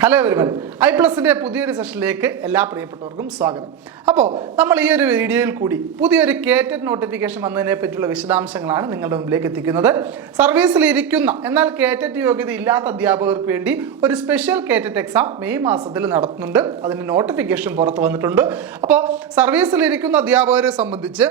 Hello everyone, ഐപ്ലസിൻ്റെ പുതിയൊരു സെഷനിലേക്ക് എല്ലാ പ്രിയപ്പെട്ടവർക്കും സ്വാഗതം. അപ്പോൾ നമ്മൾ ഈ ഒരു വീഡിയോയിൽ കൂടി പുതിയൊരു കേറ്റഡ് നോട്ടിഫിക്കേഷൻ വന്നതിനെ പറ്റിയുള്ള വിശദാംശങ്ങളാണ് നിങ്ങളുടെ മുമ്പിലേക്ക് എത്തിക്കുന്നത്. സർവീസിൽ ഇരിക്കുന്ന എന്നാൽ കേറ്റഡ് യോഗ്യത ഇല്ലാത്ത അധ്യാപകർക്ക് വേണ്ടി ഒരു സ്പെഷ്യൽ കേറ്റഡ് എക്സാം മെയ് മാസത്തിൽ നടത്തുന്നുണ്ട്. അതിൻ്റെ നോട്ടിഫിക്കേഷൻ പുറത്ത് വന്നിട്ടുണ്ട്. അപ്പോൾ സർവീസിൽ ഇരിക്കുന്ന അധ്യാപകരെ സംബന്ധിച്ച്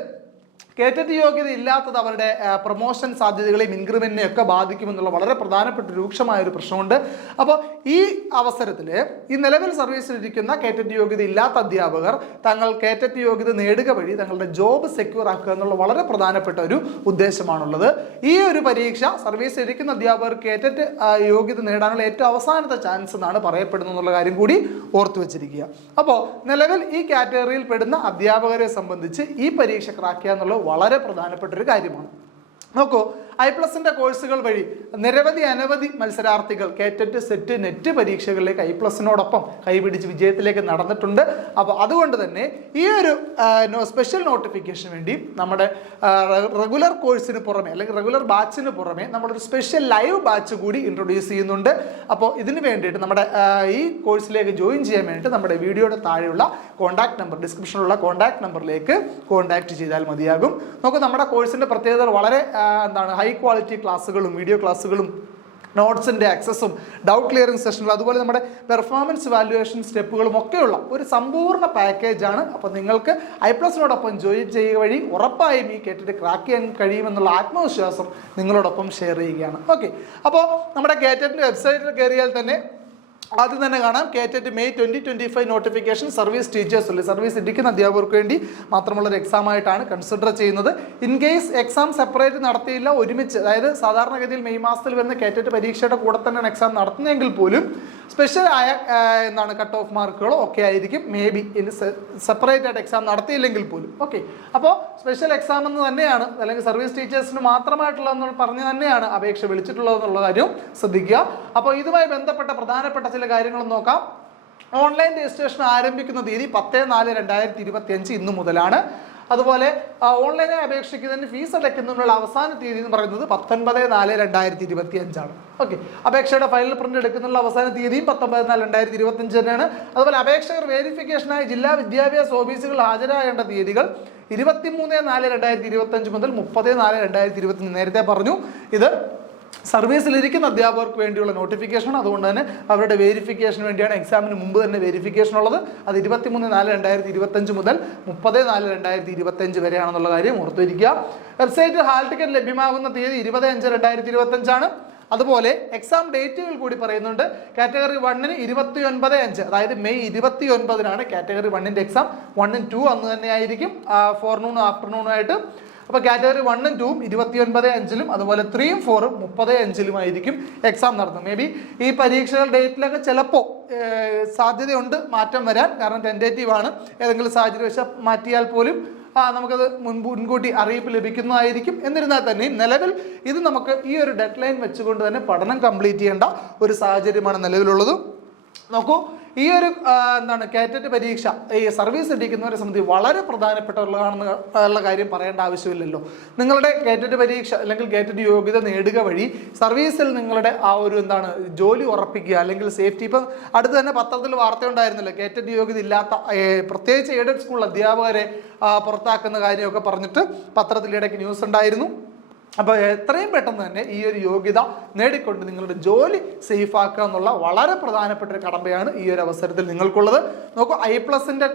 കേറ്റഡ് യോഗ്യത ഇല്ലാത്തത് അവരുടെ പ്രൊമോഷൻ സാധ്യതകളെയും ഇൻക്രിമെന്റിനെയും ഒക്കെ ബാധിക്കുമെന്നുള്ള വളരെ പ്രധാനപ്പെട്ട രൂക്ഷമായ ഒരു പ്രശ്നമുണ്ട്. അപ്പോൾ ഈ അവസരത്തിൽ ഈ നിലവിൽ സർവീസിലിരിക്കുന്ന കേറ്റഡ് യോഗ്യത ഇല്ലാത്ത അധ്യാപകർ തങ്ങൾ കേറ്റഡ് യോഗ്യത നേടുക വഴി തങ്ങളുടെ ജോബ് സെക്യൂർ ആക്കുക എന്നുള്ള വളരെ പ്രധാനപ്പെട്ട ഒരു ഉദ്ദേശമാണുള്ളത്. ഈ ഒരു പരീക്ഷ സർവീസിലിരിക്കുന്ന അധ്യാപകർ കേറ്റഡ് യോഗ്യത നേടാനുള്ള ഏറ്റവും അവസാനത്തെ ചാൻസ് എന്നാണ് പറയപ്പെടുന്നത് എന്നുള്ള കാര്യം കൂടി ഓർത്തു വെച്ചിരിക്കുക. അപ്പോൾ നിലവിൽ ഈ കാറ്റഗറിയിൽ പെടുന്ന അധ്യാപകരെ സംബന്ധിച്ച് ഈ പരീക്ഷ ക്രാക്ക് ചെയ്യുക എന്നുള്ളത് വളരെ പ്രധാനപ്പെട്ട ഒരു കാര്യമാണ്. നോക്കൂ, ഐപ്ലസിന്റെ കോഴ്സുകൾ വഴി അനവധി മത്സരാർത്ഥികൾ കേറ്റഡ്, സെറ്റ്, നെറ്റ് പരീക്ഷകളിലേക്ക് ഐപ്ലസിനോടൊപ്പം കൈപിടിച്ച് വിജയത്തിലേക്ക് നടന്നിട്ടുണ്ട്. അപ്പോൾ അതുകൊണ്ട് തന്നെ ഈ ഒരു സ്പെഷ്യൽ നോട്ടിഫിക്കേഷന് വേണ്ടി നമ്മുടെ റെഗുലർ കോഴ്സിന് പുറമെ അല്ലെങ്കിൽ റെഗുലർ ബാച്ചിന് പുറമെ നമ്മളൊരു സ്പെഷ്യൽ ലൈവ് ബാച്ച് കൂടി ഇൻട്രൊഡ്യൂസ് ചെയ്യുന്നുണ്ട്. അപ്പോൾ ഇതിന് വേണ്ടിയിട്ട് നമ്മുടെ ഈ കോഴ്സിലേക്ക് ജോയിൻ ചെയ്യാൻ വേണ്ടിയിട്ട് നമ്മുടെ വീഡിയോയുടെ താഴെയുള്ള കോൺടാക്ട് നമ്പർ, ഡിസ്ക്രിപ്ഷനിലുള്ള കോൺടാക്ട് നമ്പറിലേക്ക് കോൺടാക്ട് ചെയ്താൽ മതിയാകും. നമുക്ക് നമ്മുടെ കോഴ്സിന്റെ പ്രത്യേകത വളരെ ഹൈ ക്വാളിറ്റി ക്ലാസ്സുകളും വീഡിയോ ക്ലാസ്സുകളും നോട്ട്സിൻ്റെ ആക്സസും ഡൗട്ട് ക്ലിയറിംഗ് സെഷനുകളും അതുപോലെ നമ്മുടെ പെർഫോമൻസ് വാല്യുവേഷൻ സ്റ്റെപ്പുകളും ഒക്കെയുള്ള ഒരു സമ്പൂർണ്ണ പാക്കേജാണ്. അപ്പോൾ നിങ്ങൾക്ക് ഐപ്ലസിനോടൊപ്പം ജോയിൻ ചെയ്യുക വഴി ഉറപ്പായും ഈ കേറ്റഡ് ക്രാക്ക് ചെയ്യാൻ കഴിയുമെന്നുള്ള ആത്മവിശ്വാസം നിങ്ങളോടൊപ്പം ഷെയർ ചെയ്യുകയാണ്. ഓക്കെ, അപ്പോൾ നമ്മുടെ കേറ്റഡിൻ്റെ വെബ്സൈറ്റിൽ കയറിയാൽ തന്നെ ആദ്യം തന്നെ കാണാം കേറ്റഡ് May 2025 notification service teachers service ഇരിക്കുന്ന അധ്യാപകർക്ക് വേണ്ടി മാത്രമുള്ള ഒരു എക്സാം ആയിട്ടാണ് കൺസിഡർ ചെയ്യുന്നത്. ഇൻ കേസ് എക്സാം സെപ്പറേറ്റ് നടത്തിയില്ല, ഒരുമിച്ച്, അതായത് സാധാരണഗതിയിൽ മെയ് മാസത്തിൽ വരുന്ന കേറ്റഡ് പരീക്ഷയുടെ കൂടെ തന്നെയാണ് എക്സാം നടത്തുന്നതെങ്കിൽ പോലും സ്പെഷ്യൽ ആയ കട്ട് ഓഫ് മാർക്കുകളോ ഒക്കെ ആയിരിക്കും മേ ബി സെപ്പറേറ്റ് ആയിട്ട് എക്സാം നടത്തിയില്ലെങ്കിൽ പോലും. ഓക്കെ, അപ്പോൾ സ്പെഷ്യൽ എക്സാം എന്ന് തന്നെയാണ് അല്ലെങ്കിൽ സർവീസ് ടീച്ചേഴ്സിന് മാത്രമായിട്ടുള്ള പറഞ്ഞ് തന്നെയാണ് അപേക്ഷ വിളിച്ചിട്ടുള്ളതെന്നുള്ള കാര്യം ശ്രദ്ധിക്കുക. അപ്പോൾ ഇതുമായി ബന്ധപ്പെട്ട പ്രധാനപ്പെട്ട ചില കാര്യങ്ങൾ നോക്കാം. ഓൺലൈൻ രജിസ്ട്രേഷൻ ആരംഭിക്കുന്ന തീയതി 10/4/2025 ഇന്നു മുതലാണ്. അതുപോലെ ഓൺലൈനായി അപേക്ഷിക്കുന്നതിന് ഫീസ് അടയ്ക്കുന്നതിനുള്ള അവസാന തീയതി എന്ന് പറയുന്നത് 19/4/2025 ആണ്. ഓക്കെ, അപേക്ഷയുടെ ഫയൽ പ്രിന്റ് എടുക്കുന്നതിനുള്ള അവസാന തീയതിയും 19/4/2025 തന്നെയാണ്. അതുപോലെ അപേക്ഷകർ വെരിഫിക്കേഷനായി ജില്ലാ വിദ്യാഭ്യാസ ഓഫീസുകൾ ഹാജരാകേണ്ട തീയതികൾ 23/4/2025 മുതൽ 30/4/2025. നേരത്തെ പറഞ്ഞു, ഇത് സർവീസിലിരിക്കുന്ന അധ്യാപകർക്ക് വേണ്ടിയുള്ള നോട്ടിഫിക്കേഷൻ. അതുകൊണ്ട് തന്നെ അവരുടെ വെരിഫിക്കേഷന് വേണ്ടിയാണ് എക്സാമിന് മുമ്പ് തന്നെ വെരിഫിക്കേഷൻ ഉള്ളത്. അത് 23/4/2025 മുതൽ 30/4/2025 വരെയാണെന്നുള്ള കാര്യം ഓർത്തിരിക്കുക. വെബ്സൈറ്റിൽ ഹാൾ ടിക്കറ്റ് ലഭ്യമാകുന്ന തീയതി 20/5/2025 ആണ്. അതുപോലെ എക്സാം ഡേറ്റുകൾ കൂടി പറയുന്നുണ്ട്. കാറ്റഗറി 1-ന് 29/5, അതായത് മെയ് 29-നാണ് കാറ്റഗറി 1-ന്റെ എക്സാം. 1 ഉം 2 അന്ന് തന്നെ ആയിരിക്കും, ഫോർനൂണും ആഫ്റ്റർനൂണും ആയിട്ട്. അപ്പോൾ കാറ്റഗറി 1 ഉം 2 ഉം 29/5-ലും അതുപോലെ 3 ഉം 4 ഉം 30/5-ലും എക്സാം നടത്തും. മേ ബി ഈ പരീക്ഷകൾ ഡേറ്റിലൊക്കെ ചിലപ്പോൾ സാധ്യതയുണ്ട് മാറ്റം വരാൻ, കാരണം ടെൻറ്റേറ്റീവ് ആണ്. ഏതെങ്കിലും സാഹചര്യം വെച്ചാൽ മാറ്റിയാൽ പോലും നമുക്കത് മുൻകൂട്ടി അറിയിപ്പ് ലഭിക്കുന്നതായിരിക്കും. എന്നിരുന്നാൽ തന്നെയും നിലവിൽ ഇത് നമുക്ക് ഈ ഒരു ഡെഡ് ലൈൻ വെച്ചുകൊണ്ട് തന്നെ പഠനം കംപ്ലീറ്റ് ചെയ്യേണ്ട ഒരു സാഹചര്യമാണ് നിലവിലുള്ളത്. നോക്കൂ, ഈ ഒരു കേറ്റഡ് പരീക്ഷ ഈ സർവീസ് ഇരിക്കുന്നവരെ സംബന്ധിച്ച് വളരെ പ്രധാനപ്പെട്ടുള്ളതാണെന്നുള്ള കാര്യം പറയേണ്ട ആവശ്യമില്ലല്ലോ. നിങ്ങളുടെ കേറ്റഡ് പരീക്ഷ അല്ലെങ്കിൽ കേറ്റഡ് യോഗ്യത നേടുക വഴി സർവീസിൽ നിങ്ങളുടെ ആ ഒരു ജോലി ഉറപ്പിക്കുക അല്ലെങ്കിൽ സേഫ്റ്റി. ഇപ്പം അടുത്ത് തന്നെ പത്രത്തിൽ വാർത്ത ഉണ്ടായിരുന്നല്ലോ, കേറ്റഡ് യോഗ്യത ഇല്ലാത്ത പ്രത്യേകിച്ച് എയ്ഡഡ് സ്കൂൾ അധ്യാപകരെ പുറത്താക്കുന്ന കാര്യമൊക്കെ പറഞ്ഞിട്ട് പത്രത്തിൽ ഇടയ്ക്ക് ന്യൂസ് ഉണ്ടായിരുന്നു. അപ്പോൾ എത്രയും പെട്ടെന്ന് തന്നെ ഈ ഒരു യോഗ്യത നേടിക്കൊണ്ട് നിങ്ങളുടെ ജോലി സേഫ് ആക്കുക എന്നുള്ള വളരെ പ്രധാനപ്പെട്ട ഒരു കടമ്പയാണ് ഈ ഒരു അവസരത്തിൽ നിങ്ങൾക്കുള്ളത്. നോക്കൂ, ഐപ്ലസിൻ്റെ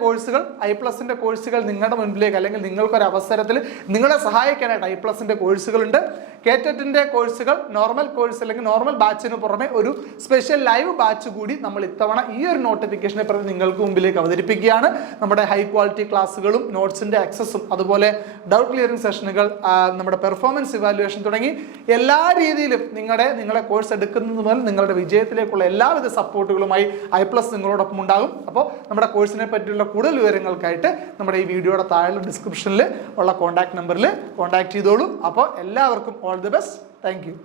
കോഴ്സുകൾ നിങ്ങളുടെ മുൻപിലേക്ക് അല്ലെങ്കിൽ നിങ്ങൾക്കൊരു അവസരത്തിൽ നിങ്ങളെ സഹായിക്കാനായിട്ട് ഐപ്ലസിൻ്റെ കോഴ്സുകളുണ്ട്. കേറ്റഡിൻ്റെ കോഴ്സുകൾ നോർമൽ കോഴ്സ് അല്ലെങ്കിൽ നോർമൽ ബാച്ചിന് പുറമെ ഒരു സ്പെഷ്യൽ ലൈവ് ബാച്ച് കൂടി നമ്മൾ ഇത്തവണ ഈ ഒരു നോട്ടിഫിക്കേഷനെ പ്രതി നിങ്ങൾക്ക് മുമ്പിലേക്ക് അവതരിപ്പിക്കുകയാണ്. നമ്മുടെ ഹൈ ക്വാളിറ്റി ക്ലാസ്സുകളും നോട്ട്സിൻ്റെ ആക്സസും അതുപോലെ ഡൗട്ട് ക്ലിയറിംഗ് സെഷനുകൾ, നമ്മുടെ പെർഫോമൻസ് ഇവാലുവേഷൻ തുടങ്ങി എല്ലാ രീതിയിലും നിങ്ങളെ കോഴ്സ് എടുക്കുന്നത് മുതൽ നിങ്ങളുടെ വിജയത്തിലേക്കുള്ള എല്ലാവിധ സപ്പോർട്ടുകളുമായി ഐപ്ലസ് നിങ്ങളോടൊപ്പം ഉണ്ടാകും. അപ്പോൾ നമ്മുടെ കോഴ്സിനെ പറ്റിയുള്ള കൂടുതൽ വിവരങ്ങൾക്കായിട്ട് നമ്മുടെ ഈ വീഡിയോയുടെ താഴെ ഡിസ്ക്രിപ്ഷനിൽ ഉള്ള കോൺടാക്ട് നമ്പറിൽ കോൺടാക്ട് ചെയ്തോളൂ. അപ്പോൾ എല്ലാവർക്കും all the best. Thank you.